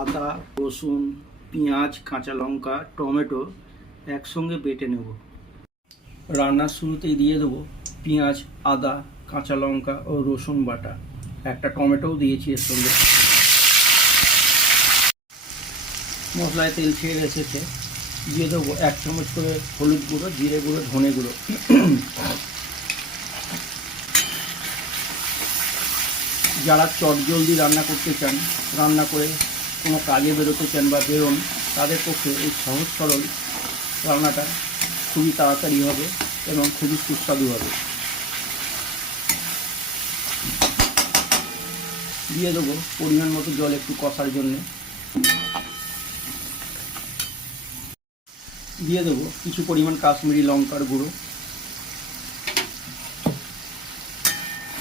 আদা, রসুন, পেঁয়াজ, কাঁচা লঙ্কা, টমেটো একসঙ্গে বেটে নেব। রান্নার শুরুতেই দিয়ে দেবো পেঁয়াজ, আদা, কাঁচা লঙ্কা ও রসুন বাটা। একটা টমেটোও দিয়েছি এর সঙ্গে। মশলায় তেল ছেড়ে এসেছে। দিয়ে দেবো এক চামচ করে হলুদ গুঁড়ো, জিরে গুঁড়ো, ধনে গুঁড়ো। যারা চট জলদি রান্না করতে চান, রান্না করে কোনো কাজে বেরোতে চান বা বেরোন, তাদের পক্ষে এই সহজ সরল রান্নাটা খুবই তাড়াতাড়ি হবে এবং খুবই সুস্বাদু হবে। দিয়ে দেবো পরিমাণ মতো জল একটু কষার জন্যে। দিয়ে দেবো কিছু পরিমাণ কাশ্মীরি লঙ্কার গুঁড়ো।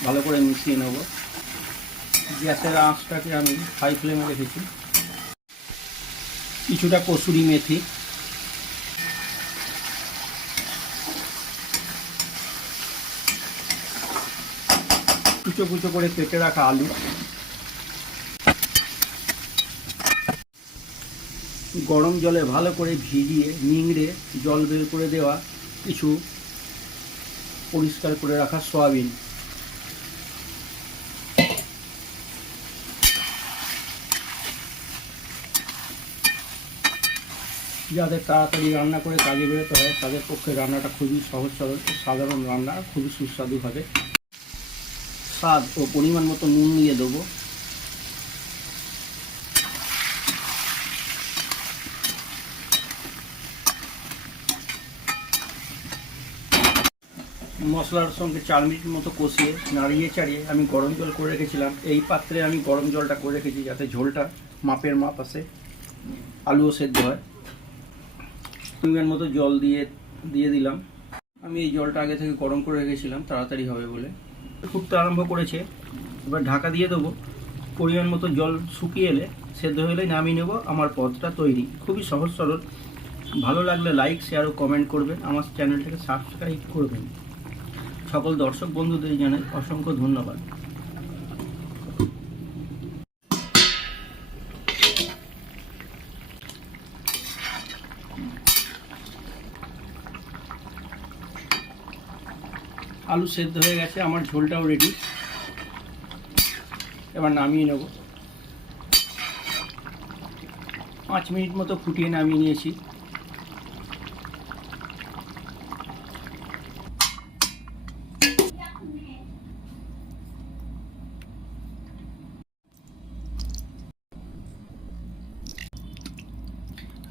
ভালো করে মিশিয়ে নেব। গ্যাসের আঁচটাকে আমি হাই ফ্লেমে রেখেছি। কিছুটা কসুরি মেথি। কুচো কুচো করে কেটে রাখা আলু। গরম জলে ভালো করে ভিজিয়ে নিংড়ে জল বের করে দেওয়া কিছু পরিষ্কার করে রাখা সয়াবিন। যাদের তাড়াতাড়ি রান্না করে কাজে বেরোতে হয়, তাদের পক্ষে রান্নাটা খুবই সহজ, সরল সাধারণ রান্না, খুবই সুস্বাদু হবে। স্বাদ ও পরিমাণ মতো নুন দিয়ে দেবো। মশলার সঙ্গে চার মিনিট মতো কষিয়ে নাড়িয়ে চাড়িয়ে আমি গরম জল করে রেখেছিলাম। এই পাত্রে আমি গরম জলটা করে রেখেছি যাতে ঝোলটা মাপের মাপ আসে, আলুও সেদ্ধ হয়। পরিমাণ মতো জল দিয়ে দিয়ে দিলাম। আমি এই জলটা আগে থেকে গরম করে রেখেছিলাম, তাড়াতাড়ি হবে বলে। ফুটতে আরম্ভ করেছে, এবার ঢাকা দিয়ে দেবো। পরিমাণ মতো জল শুকিয়ে এলে সেদ্ধ হলে নামিয়ে নেব, আমার পদটা তৈরি। খুবই সহজ সরল। ভালো লাগলে লাইক শেয়ার ও কমেন্ট করবেন। আমার চ্যানেলটাকে সাবস্ক্রাইব করবেন। সকল দর্শক বন্ধুদের জানাই অসংখ্য ধন্যবাদ। আলু সেদ্ধ হয়ে গেছে, আমার ঝোলটাও রেডি এবার নামিয়ে নেব। পাঁচ মিনিট মতো ফুটিয়ে নামিয়ে নিয়েছি।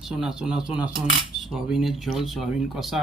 সোনা সোনা সোনা সোন সয়াবিনের ঝোল, সয়াবিন কষা।